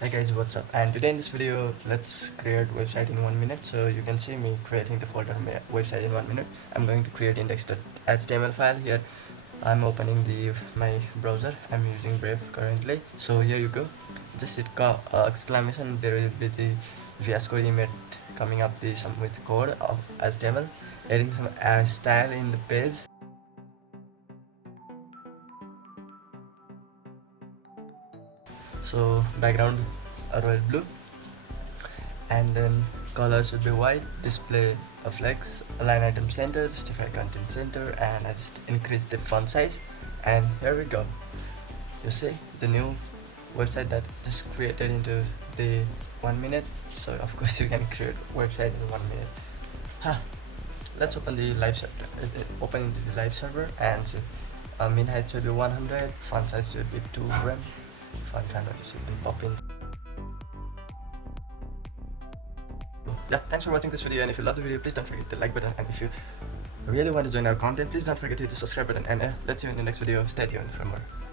Hey guys, what's up? And today in this video, let's create website in 1 minute. So you can see me creating the folder website in 1 minute. I'm going to create index.html file here. I'm opening my browser. I'm using Brave currently. So here you go. Just hit exclamation. There will be the VS Code image coming up some with code of HTML, adding some style in the page. So background royal blue, and then color should be white, display a flex, align item center, justify content center, and I just increase the font size. And here we go. You see the new website that just created into the 1 minute. So of course you can create website in 1 minute. Let's open the live server. Open into the live server, and min height should be 100, font size should be 2 gram, font family should be popping. Yeah, thanks for watching this video, and if you love the video, please don't forget the like button, and if you really want to join our content, please don't forget to hit the subscribe button, and let's see you in the next video. Stay tuned for more.